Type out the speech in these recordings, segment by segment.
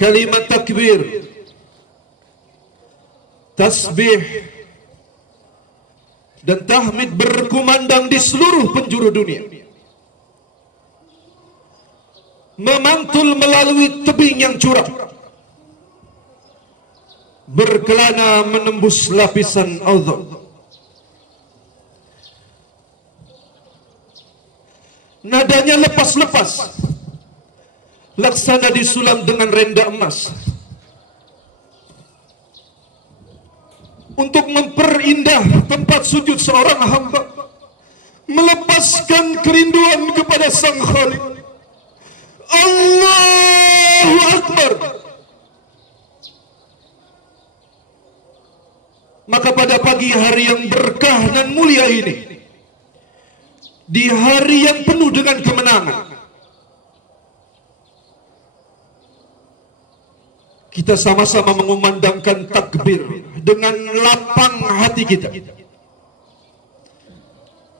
kalimat takbir, tasbih, dan tahmid berkumandang di seluruh penjuru dunia, memantul melalui tebing yang curam, berkelana menembus lapisan ozon. Nadanya lepas-lepas, laksana disulam dengan renda emas, untuk memperindah tempat sujud seorang hamba, melepaskan kerinduan kepada Sang Khalik. Allahu Akbar. Maka pada pagi hari yang berkah dan mulia ini, di hari yang penuh dengan kemenangan, kita sama-sama mengumandangkan takbir dengan lapang hati kita,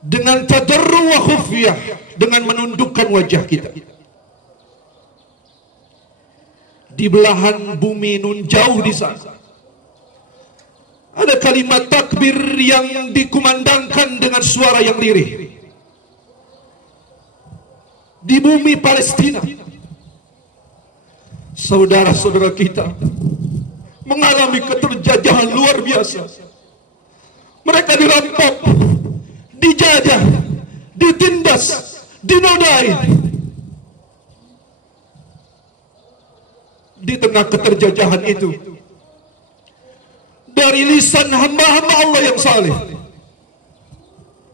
dengan tadarru wa khufyah, dengan menundukkan wajah kita. Di belahan bumi nun jauh di sana, ada kalimat takbir yang dikumandangkan dengan suara yang lirih. Di bumi Palestina, saudara-saudara kita mengalami keterjajahan luar biasa. Mereka dirampok, dijajah, ditindas, dinodai. Di tengah keterjajahan itu, dari lisan hamba-hamba Allah yang saleh,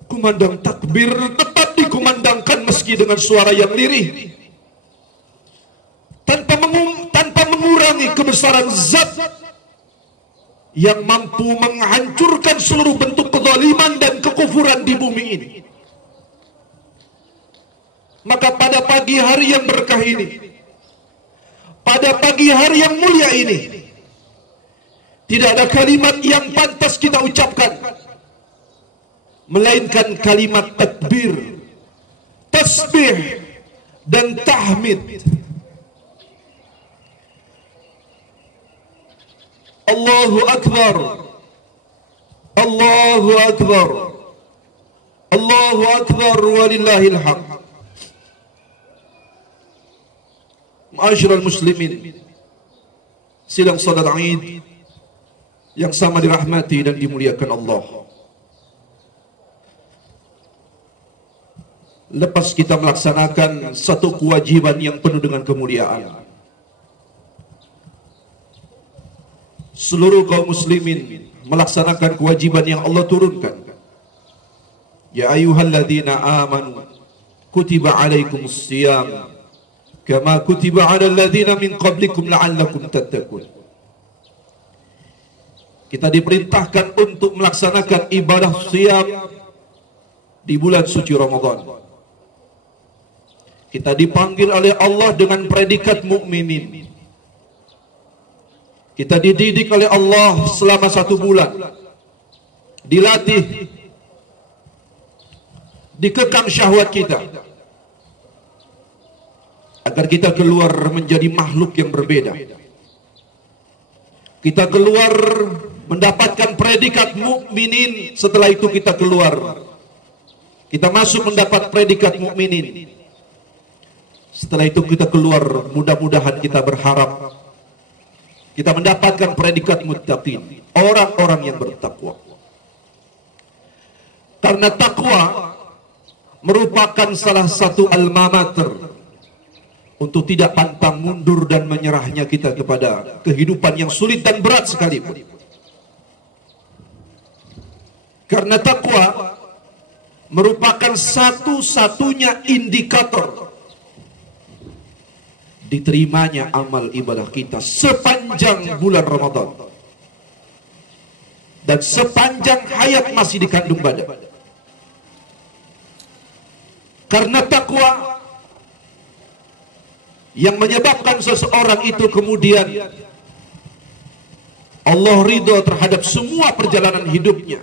kumandang takbir tetap dikumandangkan meski dengan suara yang lirih, tanpa mengurangi kebesaran zat yang mampu menghancurkan seluruh bentuk kezaliman dan kekufuran di bumi ini. Maka pada pagi hari yang berkah ini, pada pagi hari yang mulia ini, tidak ada kalimat yang pantas kita ucapkan melainkan kalimat takbir, tasbih, dan tahmid. Allahu Akbar, Allahu Akbar, Allahu Akbar, walillahil hamd. Ma'asyiral muslimin, sidang salat Id yang sama dirahmati dan dimuliakan Allah. Lepas kita melaksanakan satu kewajiban yang penuh dengan kemuliaan, seluruh kaum muslimin melaksanakan kewajiban yang Allah turunkan. Ya ayyuhalladzina amanu kutiba alaikumus shiyam kama kutiba alal ladzina min qablikum la'allakum tattaqun. Kita diperintahkan untuk melaksanakan ibadah shiyam di bulan suci Ramadan. Kita dipanggil oleh Allah dengan predikat mukminin. Kita dididik oleh Allah selama 1 bulan, dilatih, dikekang syahwat kita, agar kita keluar menjadi makhluk yang berbeda. Kita keluar mendapatkan predikat mukminin. Setelah itu kita keluar, kita masuk mendapat predikat mukminin. Setelah itu kita keluar, mudah-mudahan kita berharap kita mendapatkan predikat muttaqin, orang-orang yang bertakwa. Karena takwa merupakan salah satu alma mater untuk tidak pantang mundur dan menyerahnya kita kepada kehidupan yang sulit dan berat sekalipun. Karena takwa merupakan satu-satunya indikator diterimanya amal ibadah kita sepanjang bulan Ramadan dan sepanjang hayat masih dikandung badan. Karena takwa yang menyebabkan seseorang itu kemudian Allah ridho terhadap semua perjalanan hidupnya.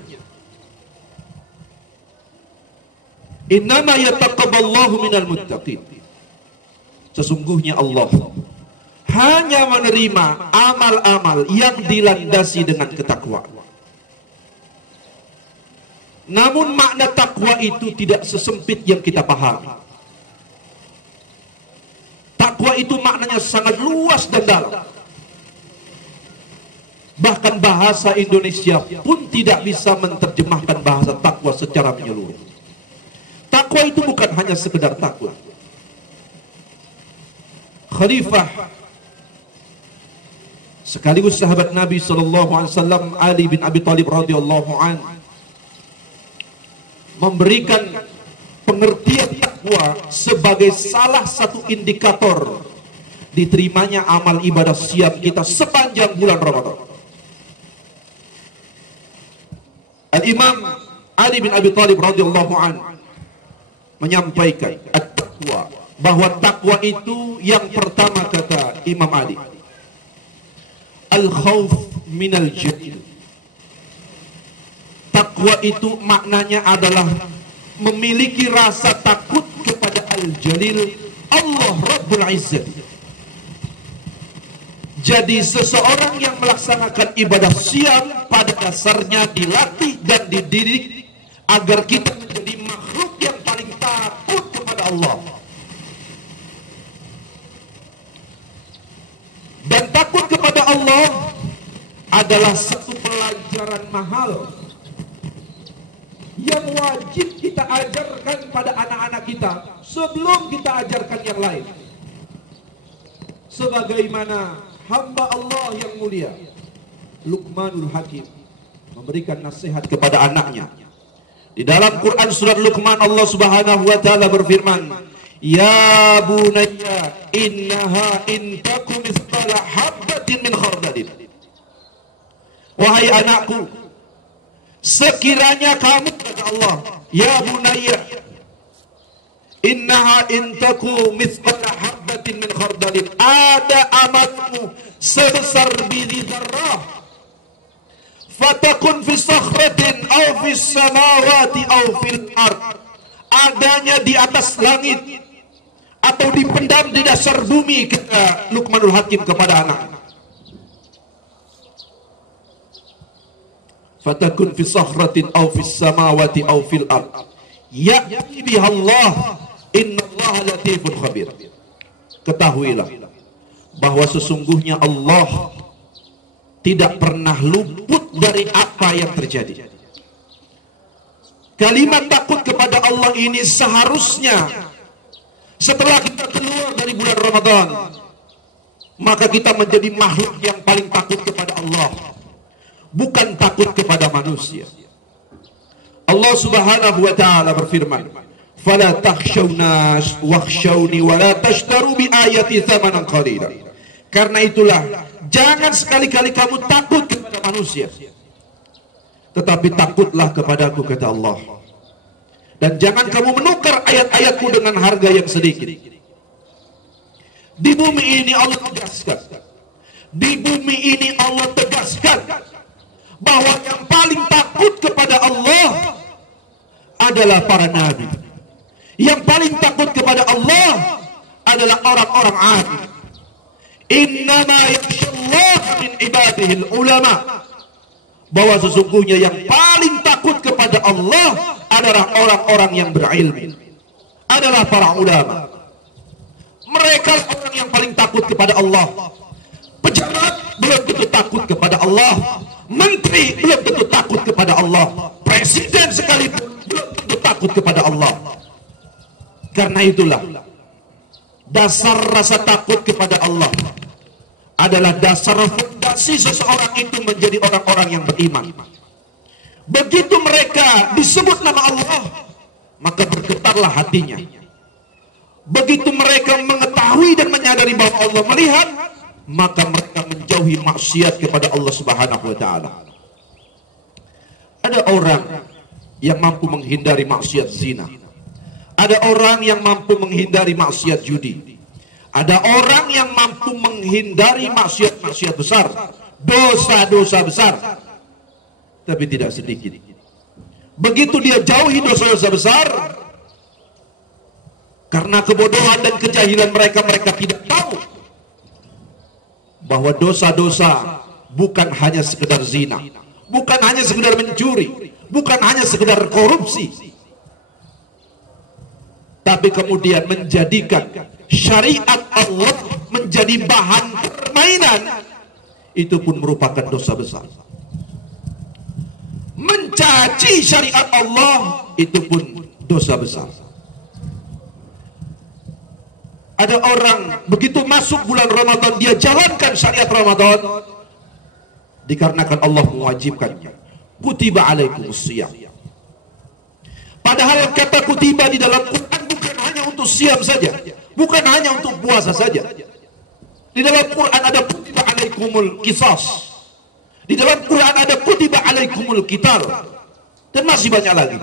Innama yataqabballahu minal muttaqin. Sesungguhnya Allah hanya menerima amal-amal yang dilandasi dengan ketakwaan. Namun makna takwa itu tidak sesempit yang kita pahami. Takwa itu maknanya sangat luas dan dalam. Bahkan bahasa Indonesia pun tidak bisa menerjemahkan bahasa takwa secara menyeluruh. Takwa itu bukan hanya sekedar takwa. Khalifah sekaligus sahabat Nabi SAW, Ali bin Abi Thalib radhiyallahu anhu, memberikan pengertian takwa sebagai salah satu indikator diterimanya amal ibadah siam kita sepanjang bulan Ramadan. Al-Imam Ali bin Abi Thalib radhiyallahu anhu menyampaikan at-taqwa, bahwa takwa itu yang pertama kata Imam Ali, al-khawf minal jalil. Takwa itu maknanya adalah memiliki rasa takut kepada Al-Jalil, Allah Rabbul Izzat. Jadi seseorang yang melaksanakan ibadah siam pada dasarnya dilatih dan dididik agar kita menjadi makhluk yang paling takut kepada Allah. Dan takut kepada Allah adalah satu pelajaran mahal yang wajib kita ajarkan pada anak-anak kita sebelum kita ajarkan yang lain. Sebagaimana hamba Allah yang mulia Luqmanul Hakim memberikan nasihat kepada anaknya. Di dalam Quran surat Luqman, Allah Subhanahu wa taala berfirman, "Ya bunayya innaha in takum mithqala habbatin min khardalin." Wahai anakku, sekiranya kamu, kata Allah, ya bunayya innaha in takum mithqala habbatin min khardalin, ada amalmu sebesar biji zarrah, fatakun fi sakhratin aw fi samawati aw fil ard, adanya di atas langit atau dipendam di dasar bumi, kata Luqmanul Hakim kepada anak. Fatakun fi sakhratin aw fi samawati aw fil ard ya'ti biha Allah innallaha latifun khabir. Ketahuilah bahwa sesungguhnya Allah tidak pernah luput dari apa yang terjadi. Kalimat takut kepada Allah ini seharusnya setelah kita keluar dari bulan Ramadan, maka kita menjadi makhluk yang paling takut kepada Allah, bukan takut kepada manusia. Allah Subhanahu wa taala berfirman, "Fala takhshawnas wakhshawni wa la tashtaru bi ayati thamanan qalila." Karena itulah jangan sekali-kali kamu takut kepada manusia, tetapi takutlah kepadaku, kata Allah. Dan jangan kamu menukar ayat-ayatku dengan harga yang sedikit. Di bumi ini Allah tegaskan, di bumi ini Allah tegaskan bahwa yang paling takut kepada Allah adalah para nabi. Yang paling takut kepada Allah adalah orang-orang alim. Innama yakhshallaha min ibadihil ulama. Bahwa sesungguhnya yang paling takut kepada Allah adalah orang-orang yang berilmu, adalah para ulama. Mereka orang yang paling takut kepada Allah. Pejabat belum tentu takut kepada Allah, menteri belum tentu takut kepada Allah, presiden sekalipun belum tentu takut kepada Allah. Karena itulah dasar rasa takut kepada Allah adalah dasar fondasi seseorang itu menjadi orang-orang yang beriman. Begitu mereka disebut nama Allah, maka bergetarlah hatinya. Begitu mereka mengetahui dan menyadari bahwa Allah melihat, maka mereka menjauhi maksiat kepada Allah Subhanahu wa taala. Ada orang yang mampu menghindari maksiat zina. Ada orang yang mampu menghindari maksiat judi. Ada orang yang mampu menghindari maksiat-maksiat besar, dosa-dosa besar. Tapi tidak sedikit. Begitu dia jauhi dosa-dosa besar, karena kebodohan dan kejahilan mereka, mereka tidak tahu bahwa dosa-dosa bukan hanya sekedar zina, bukan hanya sekedar mencuri, bukan hanya sekedar korupsi, tapi kemudian menjadikan syariat Allah menjadi bahan permainan, itu pun merupakan dosa besar. Mencaci syariat Allah itu pun dosa besar. Ada orang begitu masuk bulan Ramadan dia jalankan syariat Ramadan dikarenakan Allah mewajibkannya. Kutiba alaikumusiyam. Padahal kata kutiba di dalam Quran bukan hanya untuk siam saja, bukan hanya untuk puasa saja. Di dalam Quran ada kutiba alaikumul qisas. Di dalam Quran ada kutiba alaikumul qital. Dan masih banyak lagi.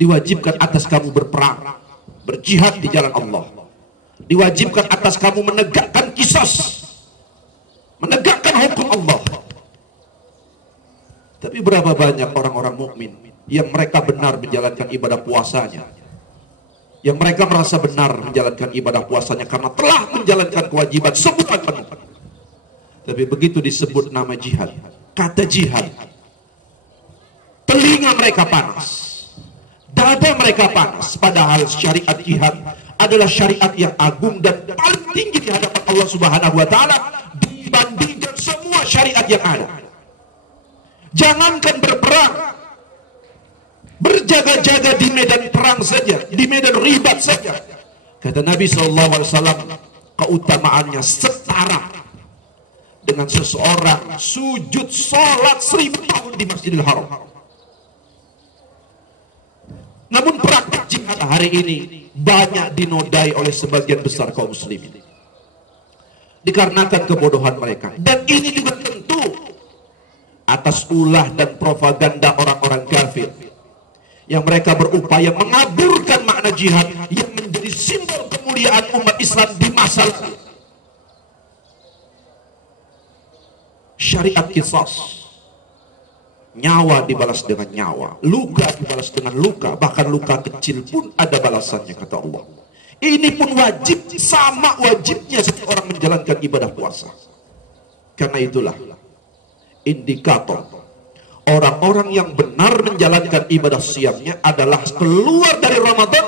Diwajibkan atas kamu berperang, berjihad di jalan Allah. Diwajibkan atas kamu menegakkan qisas, menegakkan hukum Allah. Tapi berapa banyak orang-orang mukmin yang mereka benar menjalankan ibadah puasanya, yang mereka merasa benar menjalankan ibadah puasanya karena telah menjalankan kewajiban sebulan penuh. Tapi begitu disebut nama jihad, kata jihad, telinga mereka panas, dada mereka panas. Padahal syariat jihad adalah syariat yang agung dan paling tinggi di hadapan Allah Subhanahu wa taala dibandingkan semua syariat yang ada. Jangankan berperang, berjaga-jaga di medan perang saja, di medan ribat saja, kata Nabi SAW, keutamaannya setara dengan seseorang sujud sholat 1000 tahun di Masjidil Haram. Namun praktik jihad hari ini banyak dinodai oleh sebagian besar kaum muslimin dikarenakan kebodohan mereka. Dan ini juga tentu atas ulah dan propaganda orang-orang kafir yang mereka berupaya mengaburkan makna jihad yang menjadi simbol kemuliaan umat Islam di masa lalu. Syariat qisas, nyawa dibalas dengan nyawa, luka dibalas dengan luka, bahkan luka kecil pun ada balasannya, kata Allah. Ini pun wajib, sama wajibnya seseorang menjalankan ibadah puasa. Karena itulah indikator orang-orang yang benar menjalankan ibadah siamnya adalah keluar dari Ramadan,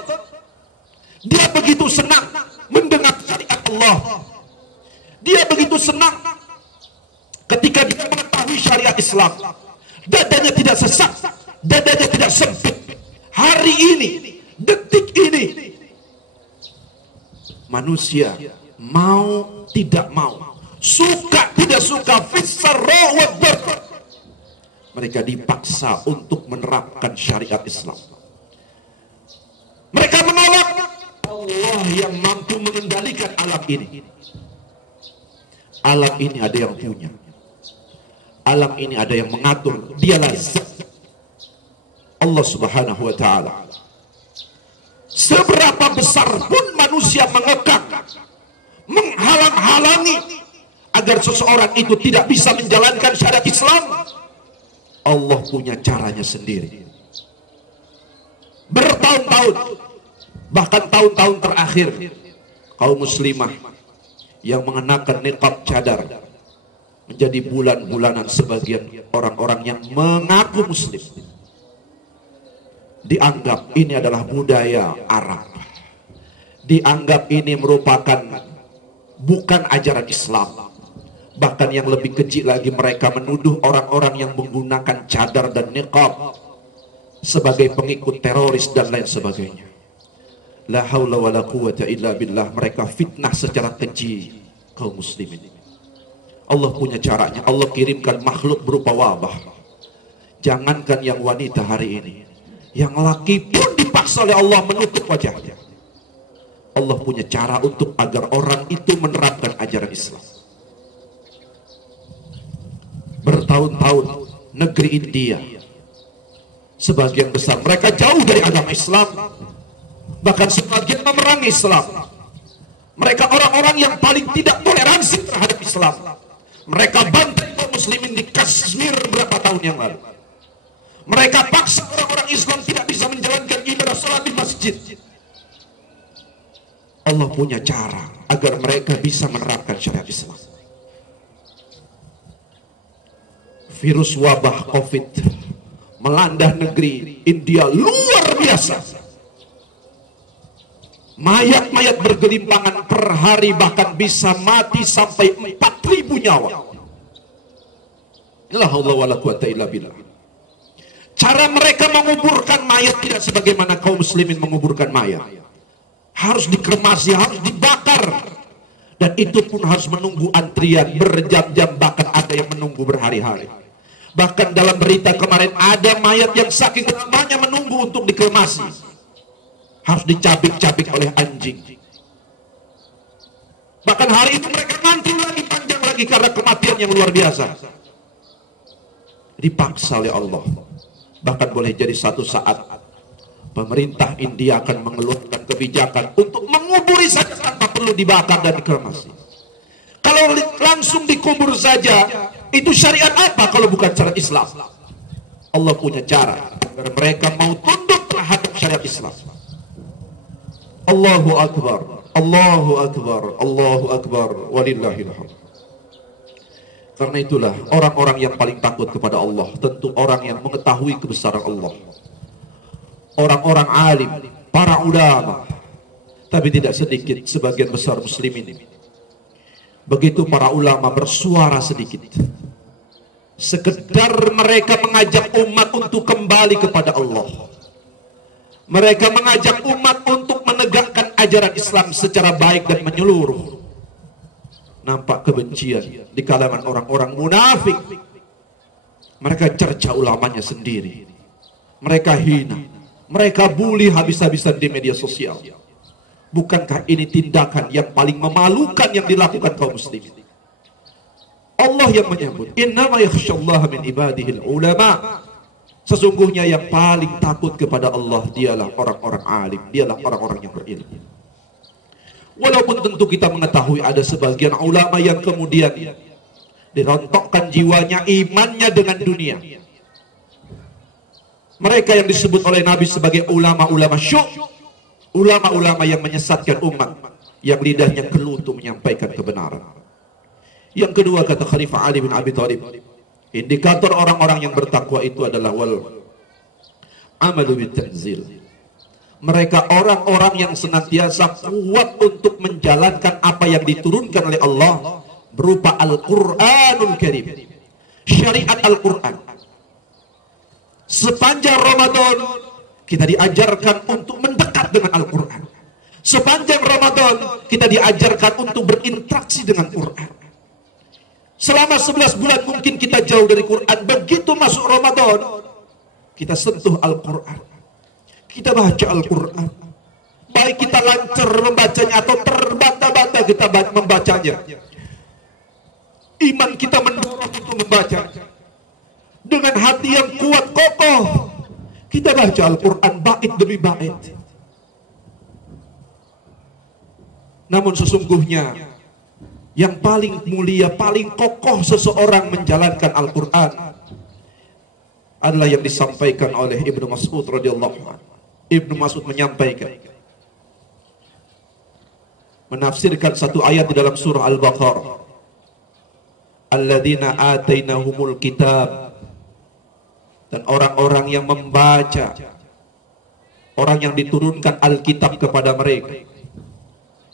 dia begitu senang mendengar syariat Allah, dia begitu senang ketika dia mengetahui syariat Islam, dadanya tidak sesak, dadanya tidak sempit. Hari ini, detik ini, manusia mau tidak mau, suka tidak suka, fis-sarra wad-dharra, mereka dipaksa untuk menerapkan syariat Islam. Mereka menolak Allah yang mampu mengendalikan alam ini. Alam ini ada yang punya, alam ini ada yang mengatur, dialah zat Allah Subhanahu wa ta'ala. Seberapa besar pun manusia mengekang, menghalang-halangi agar seseorang itu tidak bisa menjalankan syariat Islam, Allah punya caranya sendiri. Bertahun-tahun, bahkan tahun-tahun terakhir, kaum muslimah yang mengenakan niqab cadar menjadi bulan-bulanan sebagian orang-orang yang mengaku muslim. Dianggap ini adalah budaya Arab, dianggap ini merupakan bukan ajaran Islam. Bahkan yang lebih kecil lagi, mereka menuduh orang-orang yang menggunakan cadar dan niqab sebagai pengikut teroris dan lain sebagainya. La haula wa la quwata illa billah. Mereka fitnah secara keji kaum muslimin. Allah punya caranya. Allah kirimkan makhluk berupa wabah. Jangankan yang wanita hari ini, yang laki pun dipaksa oleh Allah menutup wajahnya. Allah punya cara untuk agar orang itu menerapkan ajaran Islam. Bertahun-tahun negeri India, sebagian besar mereka jauh dari agama Islam, bahkan sebagian memerangi Islam. Mereka orang-orang yang paling tidak toleransi terhadap Islam. Mereka bantai kaum muslimin di Kashmir berapa tahun yang lalu. Mereka paksa orang-orang Islam tidak bisa menjalankan ibadah salat di masjid. Allah punya cara agar mereka bisa menerapkan syariat Islam. Virus wabah COVID melanda negeri India luar biasa. Mayat-mayat bergelimpangan per hari, bahkan bisa mati sampai 4.000 nyawa. La haula wala quwata illa billah. Cara mereka menguburkan mayat tidak sebagaimana kaum muslimin menguburkan mayat. Harus dikremasi, harus dibakar. Dan itu pun harus menunggu antrian berjam-jam, bahkan ada yang menunggu berhari-hari. Bahkan dalam berita kemarin ada mayat yang saking lamanya menunggu untuk dikremasi, harus dicabik-cabik oleh anjing. Bahkan hari itu mereka ngantri lagi, panjang lagi karena kematian yang luar biasa. Dipaksa oleh Allah. Bahkan boleh jadi satu saat pemerintah India akan mengeluarkan kebijakan untuk menguburi saja tanpa perlu dibakar dan dikremasi. Kalau langsung dikubur saja, itu syariat apa kalau bukan syariat Islam? Allah punya cara agar mereka mau tunduk terhadap syariat Islam. Allahu Akbar, Allahu Akbar, Allahu Akbar, walillahil hamd. Karena itulah orang-orang yang paling takut kepada Allah tentu orang yang mengetahui kebesaran Allah. Orang-orang alim, para ulama, tapi tidak sedikit sebagian besar muslimin. Begitu para ulama bersuara sedikit, sekedar mereka mengajak umat untuk kembali kepada Allah. Mereka mengajak umat untuk menegakkan ajaran Islam secara baik dan menyeluruh. Nampak kebencian di kalangan orang-orang munafik. Mereka cerca ulamanya sendiri. Mereka hina. Mereka bully habis-habisan di media sosial. Bukankah ini tindakan yang paling memalukan yang dilakukan kaum muslimin? Allah yang menyebut, innama yakhsyallaha min ibadihil ulama. Sesungguhnya yang paling takut kepada Allah dialah orang-orang alim, dialah orang-orang yang berilmu. Walaupun tentu kita mengetahui ada sebagian ulama yang kemudian dirontokkan jiwanya, imannya dengan dunia. Mereka yang disebut oleh Nabi sebagai ulama-ulama syuk, ulama-ulama yang menyesatkan umat, yang lidahnya keluh untuk menyampaikan kebenaran. Yang kedua, kata Khalifah Ali bin Abi Thalib, indikator orang-orang yang bertakwa itu adalah wal amalu bit tanzil. Mereka orang-orang yang senantiasa kuat untuk menjalankan apa yang diturunkan oleh Allah berupa Al-Qur'anul Karim, syariat Al-Qur'an. Sepanjang Ramadan kita diajarkan untuk mendekat dengan Al-Qur'an. Sepanjang Ramadan kita diajarkan untuk berinteraksi dengan Qur'an. Selama 11 bulan mungkin kita jauh dari Quran. Begitu masuk Ramadan, kita sentuh Al-Quran, kita baca Al-Quran. Baik kita lancar membacanya atau terbata-bata kita membacanya, iman kita mendorong untuk membaca. Dengan hati yang kuat kokoh kita baca Al-Quran bait demi bait. Namun sesungguhnya yang paling mulia, paling kokoh seseorang menjalankan Al-Quran adalah yang disampaikan oleh Ibnu Mas'ud radhiyallahu anhu. Ibnu Mas'ud menyampaikan, menafsirkan satu ayat di dalam surah Al-Baqarah, alladzina atainahumul kitab, dan orang-orang yang membaca, orang yang diturunkan Alkitab kepada mereka,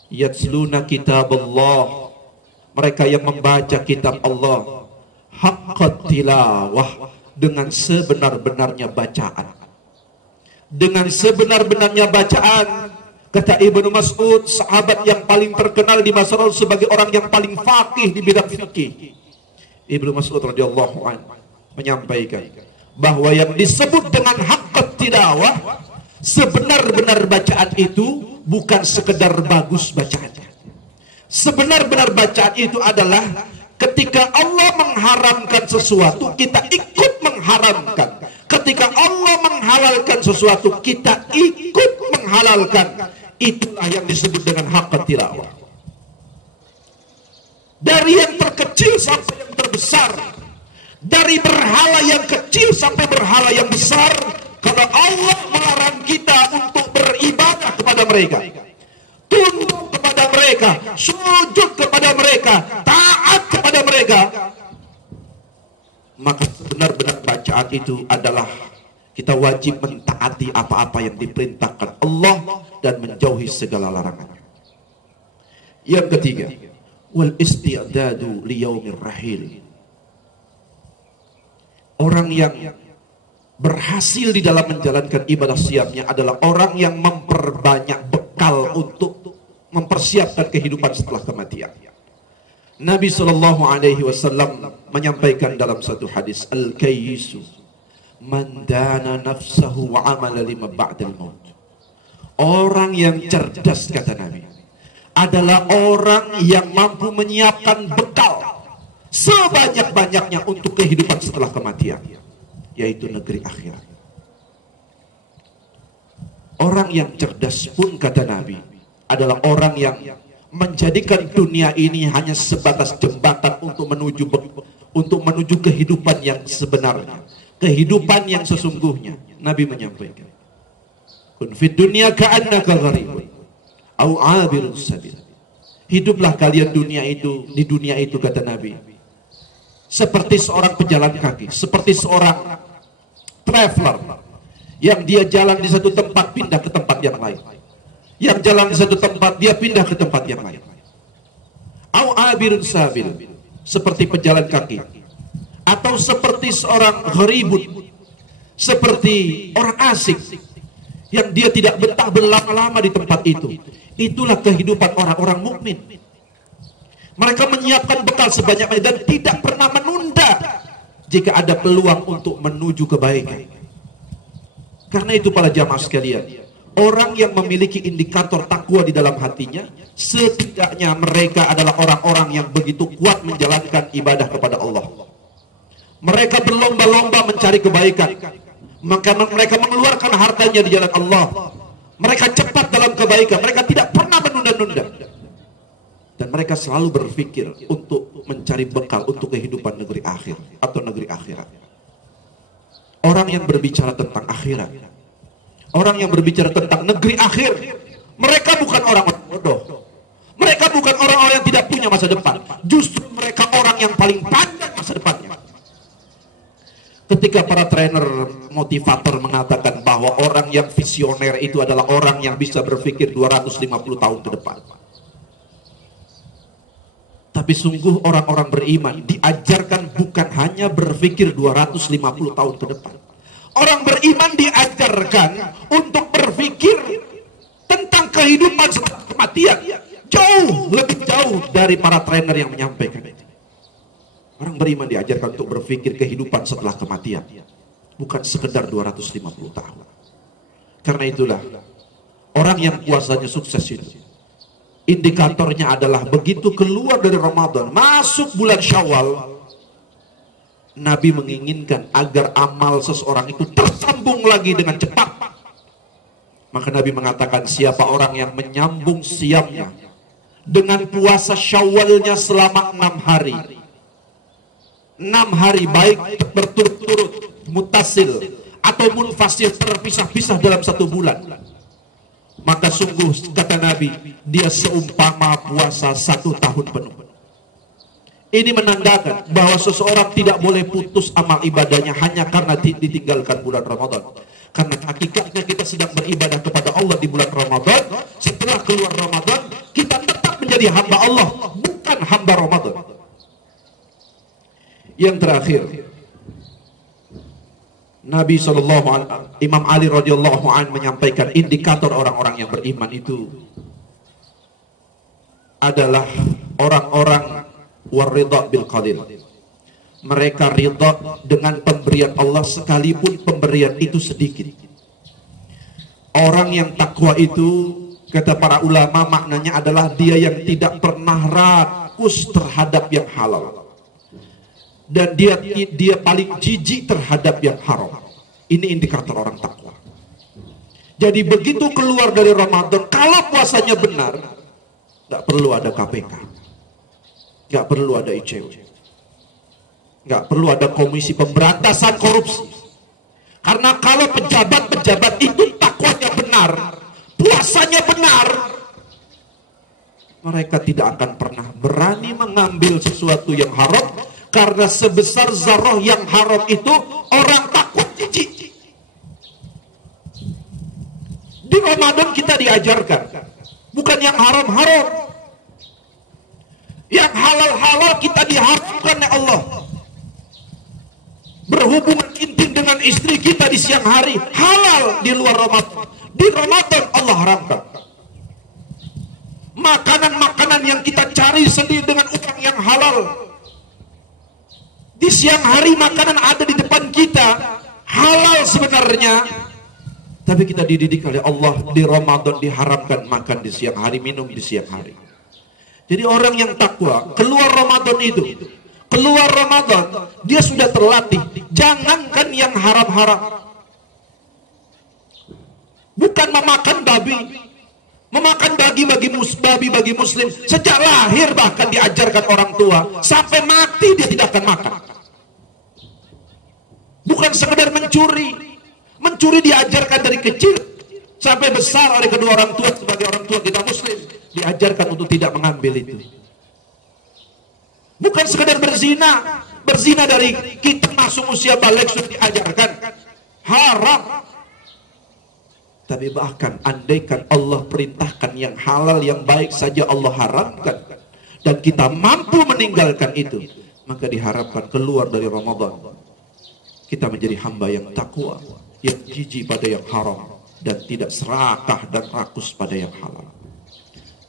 yatsluna kitab Allah, mereka yang membaca kitab Allah, haqqat tilawah, dengan sebenar-benarnya bacaan. Dengan sebenar-benarnya bacaan. Kata Ibnu Mas'ud, sahabat yang paling terkenal di masa lalu sebagai orang yang paling faqih di bidang fikih, Ibnu Mas'ud radhiyallahu anhu menyampaikan bahwa yang disebut dengan haqqat tilawah, sebenar-benar bacaan itu bukan sekedar bagus bacaannya. Sebenar-benar bacaan itu adalah ketika Allah mengharamkan sesuatu, kita ikut mengharamkan. Ketika Allah menghalalkan sesuatu, kita ikut menghalalkan. Itulah yang disebut dengan haqqat tilawah. Dari yang terkecil sampai yang terbesar, dari berhala yang kecil sampai berhala yang besar, kalau Allah melarang kita untuk beribadah kepada mereka, tunduk mereka, sujud kepada mereka, taat kepada mereka, maka benar-benar bacaan itu adalah kita wajib mentaati apa-apa yang diperintahkan Allah dan menjauhi segala larangan. Yang ketiga, wal isti'dadu liyaumir rahil. Orang yang berhasil di dalam menjalankan ibadah siamnya adalah orang yang memperbanyak bekal untuk mempersiapkan kehidupan setelah kematian. Nabi SAW menyampaikan dalam satu hadis, al-kayyisu man dana nafsahu wa amala lima ba'dal maut. Orang yang cerdas, kata Nabi, adalah orang yang mampu menyiapkan bekal sebanyak-banyaknya untuk kehidupan setelah kematian, yaitu negeri akhirat. Orang yang cerdas pun, kata Nabi, adalah orang yang menjadikan dunia ini hanya sebatas jembatan untuk menuju kehidupan yang sebenarnya, kehidupan yang sesungguhnya. Nabi menyampaikan, kun fid dunya ka'annaka gharibun au 'abirun sabil. Hiduplah kalian di dunia itu, kata Nabi, seperti seorang pejalan kaki, seperti seorang traveler yang dia jalan di satu tempat pindah ke tempat yang lain. Yang jalan di satu tempat dia pindah ke tempat yang lain. Au abirun sabil, seperti pejalan kaki, atau seperti seorang gharibun, seperti orang asing yang dia tidak betah berlama-lama di tempat itu. Itulah kehidupan orang-orang mukmin. Mereka menyiapkan bekal sebanyak-banyaknya dan tidak pernah menunda jika ada peluang untuk menuju kebaikan. Karena itu para jamaah sekalian, orang yang memiliki indikator takwa di dalam hatinya, setidaknya mereka adalah orang-orang yang begitu kuat menjalankan ibadah kepada Allah. Mereka berlomba-lomba mencari kebaikan, maka mereka mengeluarkan hartanya di jalan Allah. Mereka cepat dalam kebaikan, mereka tidak pernah menunda-nunda. Dan mereka selalu berpikir untuk mencari bekal untuk kehidupan negeri akhir atau negeri akhirat. Orang yang berbicara tentang akhirat, orang yang berbicara tentang negeri akhir, mereka bukan orang-orang bodoh. Mereka bukan orang-orang yang tidak punya masa depan. Justru mereka orang yang paling panjang masa depannya. Ketika para trainer motivator mengatakan bahwa orang yang visioner itu adalah orang yang bisa berpikir 250 tahun ke depan. Tapi sungguh orang-orang beriman diajarkan bukan hanya berpikir 250 tahun ke depan. Orang beriman diajarkan untuk berpikir tentang kehidupan setelah kematian. Jauh, lebih jauh dari para trainer yang menyampaikan itu. Orang beriman diajarkan untuk berpikir kehidupan setelah kematian, bukan sekedar 250 tahun. Karena itulah orang yang puasanya sukses itu, indikatornya adalah begitu keluar dari Ramadan, masuk bulan Syawal, Nabi menginginkan agar amal seseorang itu tersambung lagi dengan cepat. Maka Nabi mengatakan, siapa orang yang menyambung siamnya dengan puasa Syawalnya selama 6 hari, 6 hari baik berturut-turut, mutasil atau munfasil, terpisah-pisah dalam 1 bulan, maka sungguh, kata Nabi, dia seumpama puasa 1 tahun penuh. Ini menandakan bahwa seseorang tidak boleh putus amal ibadahnya hanya karena ditinggalkan bulan Ramadan. Karena hakikatnya kita sedang beribadah kepada Allah di bulan Ramadan. Setelah keluar Ramadan, kita tetap menjadi hamba Allah, bukan hamba Ramadan. Yang terakhir, Nabi Imam Ali radhiyallahu anhu menyampaikan indikator orang-orang yang beriman itu adalah orang-orang waridha bil qalil. Mereka ridha dengan pemberian Allah sekalipun pemberian itu sedikit. Orang yang takwa itu, kata para ulama, maknanya adalah dia yang tidak pernah rakus terhadap yang halal, dan dia paling jijik terhadap yang haram. Ini indikator orang takwa. Jadi begitu keluar dari Ramadan, kalau puasanya benar, nggak perlu ada KPK, nggak perlu ada ICW, nggak perlu ada Komisi Pemberantasan Korupsi. Karena kalau pejabat-pejabat itu takwanya benar, puasanya benar, mereka tidak akan pernah berani mengambil sesuatu yang haram, karena sebesar zarah yang haram itu orang takut jijik. Di Ramadan kita diajarkan bukan yang haram-haram, yang halal-halal kita diharamkan oleh Allah. Berhubungan intim dengan istri kita di siang hari halal di luar Ramadan. Di Ramadan Allah haramkan. Makanan-makanan yang kita cari sendiri dengan uang yang halal, di siang hari makanan ada di depan kita, halal sebenarnya, tapi kita dididik oleh Allah di Ramadan diharamkan makan di siang hari, minum di siang hari. Jadi orang yang takwa keluar Ramadan dia sudah terlatih. Jangankan yang haram-haram, bukan memakan babi, memakan babi bagi muslim sejak lahir, bahkan diajarkan orang tua sampai mati dia tidak akan makan. Bukan sekedar mencuri diajarkan dari kecil sampai besar oleh kedua orang tua. Sebagai orang tua kita muslim diajarkan untuk tidak mengambil itu. Bukan sekedar berzina dari kita masuk usia balik sudah diajarkan haram. Tapi bahkan andaikan Allah perintahkan yang halal yang baik saja Allah haramkan, dan kita mampu meninggalkan itu, maka diharapkan keluar dari Ramadan kita menjadi hamba yang takwa, yang jijik pada yang haram, dan tidak serakah dan rakus pada yang halal.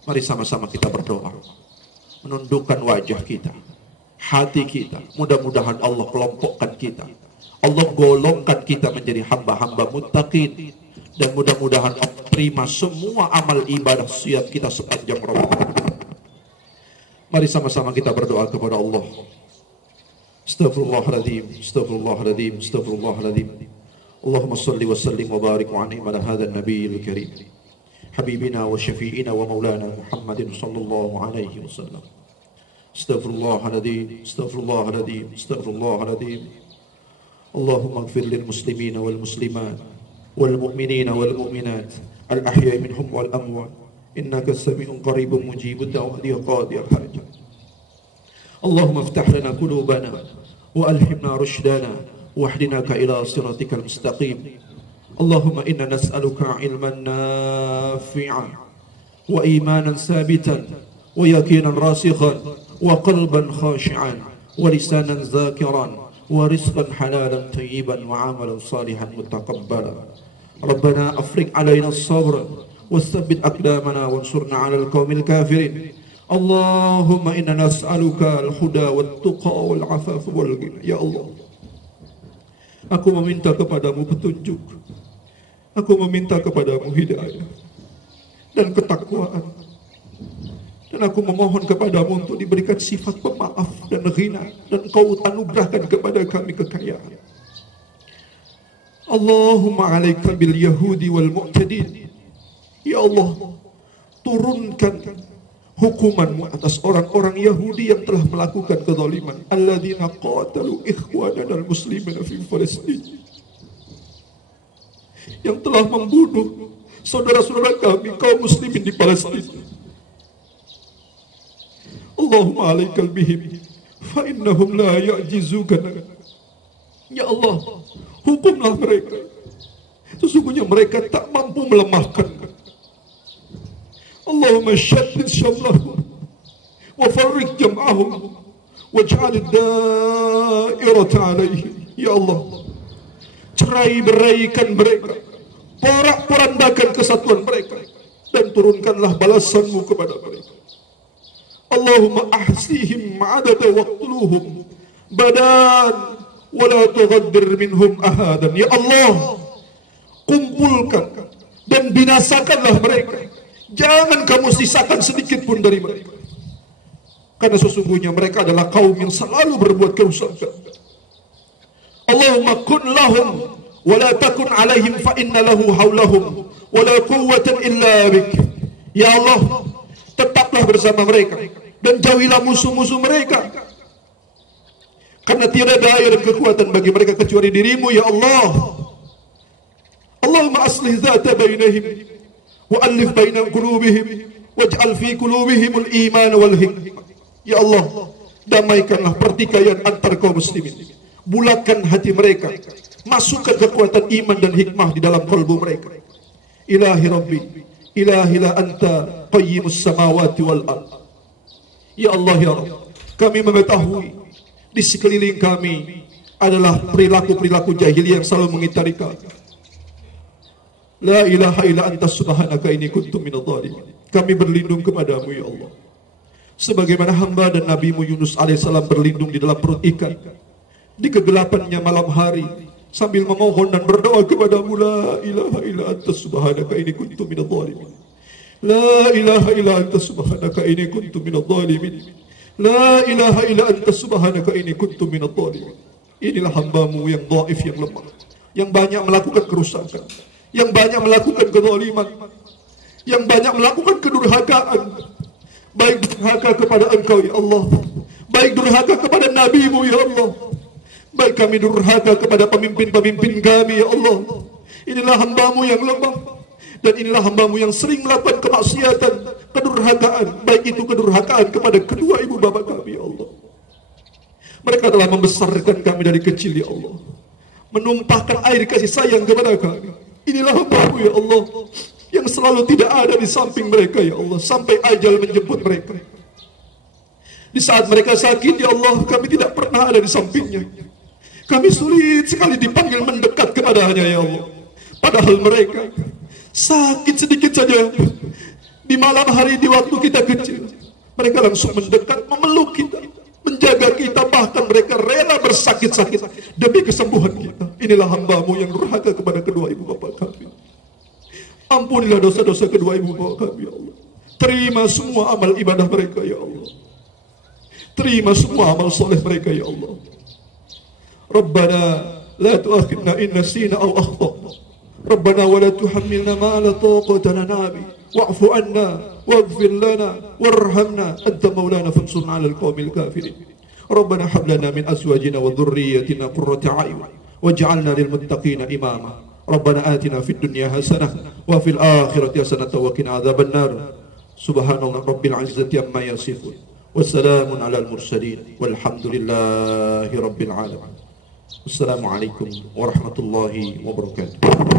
Mari sama-sama kita berdoa, menundukkan wajah kita, hati kita. Mudah-mudahan Allah kelompokkan kita, Allah golongkan kita menjadi hamba-hamba muttaqin, dan mudah-mudahan Allah terima semua amal ibadah siap kita sepanjang Ramadan. Mari sama-sama kita berdoa kepada Allah. Astaghfirullahaladzim, astaghfirullahaladzim, astaghfirullahaladzim. Allahumma salli wa sallim wa barik wa an'im ala hadha an-nabiyil karim, habibina wa syafi'ina wa maulana Muhammadin sallallahu alaihi wasallam. Astaghfirullahaladzim, astaghfirullahaladzim, astaghfirullahaladzim. Allahumma ighfir lil muslimina wal muslimat wal mu'minina wal mu'minat al ahya'i minhum wal amwat, innaka sami'un qaribun mujibud da'wati ya qadir hajat. Allahumma iftah lana qulubana wa alhimna rushdana wahdinaka ila siratikal mustaqim. Allahumma inna nas'aluka ilman nafi'an wa imanan sabitan wa yaqinan rasikhan wa qalban khashi'an wa lisanan zakiran wa rizqan halalan tayyiban wa amalan salihan mutaqabbala. Rabbana afriq alaina as-sabra wasabbit aqdamana wansurna 'alal qaumil kafirin. Allahumma inna nas'aluka al-huda wat-tuqa wal-'afaf wal-ghina. Ya Allah, aku meminta kepadamu petunjuk, aku meminta kepadamu hidayah dan ketakwaan, dan aku memohon kepadamu untuk diberikan sifat pemaaf dan ghina, dan kau anugerahkan kepada kami kekayaan. Allahumma alaika bil yahudi wal mu'tadin. Ya Allah, turunkan hukumanmu atas orang-orang Yahudi yang telah melakukan kezaliman. Alladzina qatalu ikhwanana al-muslimina fi Palestina, yang telah membunuh saudara-saudara kami kaum muslimin di Palestina. Allahumma alaikal bihim fa innahum la ya'jizukana. Ya Allah, hukumlah mereka, sesungguhnya mereka tak mampu melemahkan. Allahumma syaddid syamlahum wa farriq jam'ahum waj'al ad-da'irata 'alaihim. Ya Allah, cerai-beraikan mereka, porak-porandakan kesatuan mereka, dan turunkanlah balasanmu kepada mereka. Allahumma ahsihim adada waqtuluhum badan wala tughaddir minhum ahadan. Ya Allah, kumpulkan dan binasakanlah mereka, jangan kamu sisakan sedikit pun dari mereka, karena sesungguhnya mereka adalah kaum yang selalu berbuat kerusakan. Allahumma kun lahum wa la takun alaihim fa inna lahu hawlahum wa la quwwatan illa bik. Ya Allah, tetaplah bersama mereka dan jauhilah musuh-musuh mereka, karena tiada daya dan kekuatan bagi mereka kecuali dirimu. Ya Allah, Allahumma aslih dhata bainahim wa alif baina qulubihim waj'al fi qulubihimul iman wal hikmah. Ya Allah, damaikanlah pertikaian antar kaum muslimin. Bulatkan hati mereka. Masukkan kekuatan iman dan hikmah di dalam kalbu mereka. Ilahi Rabbi, ilahi la anta qayyimus samawati wal ard. Ya Allah ya Rabb, kami mengetahui di sekeliling kami adalah perilaku-perilaku jahiliyah yang selalu mengitari kami. La ilaha illa anta subhanaka inni kuntu minadh dhalimin. Kami berlindung kepadamu ya Allah, sebagaimana hamba dan nabimu Yunus alaihissalam berlindung di dalam perut ikan di kegelapannya malam hari sambil memohon dan berdoa kepadamu. La ilaha illa anta subhanaka inni kuntu minadh dhalimin. La ilaha illa anta subhanaka inni kuntu minadh dhalimin. La ilaha illa anta subhanaka inni kuntu minadh dhalimin. Inilah hambamu yang dhaif, yang lemah, yang banyak melakukan kerusakan, yang banyak melakukan kezaliman, yang banyak melakukan kedurhakaan, baik durhaka kepada Engkau ya Allah, baik durhaka kepada nabimu ya Allah, baik kami durhaka kepada pemimpin-pemimpin kami ya Allah. Inilah hambamu yang lemah, dan inilah hambamu yang sering melakukan kemaksiatan, kedurhakaan, baik itu kedurhakaan kepada kedua ibu bapa kami ya Allah. Mereka telah membesarkan kami dari kecil ya Allah, menumpahkan air kasih sayang kepada kami. Inilah hambamu ya Allah, yang selalu tidak ada di samping mereka ya Allah, sampai ajal menjemput mereka. Di saat mereka sakit ya Allah, kami tidak pernah ada di sampingnya. Kami sulit sekali dipanggil mendekat kepadanya ya Allah. Padahal mereka sakit sedikit saja di malam hari, di waktu kita kecil, mereka langsung mendekat, memeluk kita, menjaga kita, bahkan mereka rela bersakit-sakit demi kesembuhan kita. Inilah hambamu yang durhaka kepada kedua ibu bapa kami. Ampunilah dosa-dosa kedua ibu bapa kami ya Allah. Terima semua amal ibadah mereka ya Allah. Terima semua amal soleh mereka ya Allah. Rabbana la tu'akhidna in nasina aw akhtana. Rabbana wa la tuhammilna ma la taqata lana bi. Wa'fu anna waghfir lana warhamna anta maulana fansurna 'alal qaumil kafirin. Rabbana hab lana min azwajina wa dhurriyyatina qurrata a'yun waj'alna lil muttaqina imama. Rabbana atina fid dunya hasanah wa fil akhirati hasanah wa qina adzaban nar. Subhanallah rabbil izzati amma yasifun. Wassalamun 'alal mursalin walhamdulillahi rabbil alamin. Wassalamualaikum warahmatullahi wabarakatuh.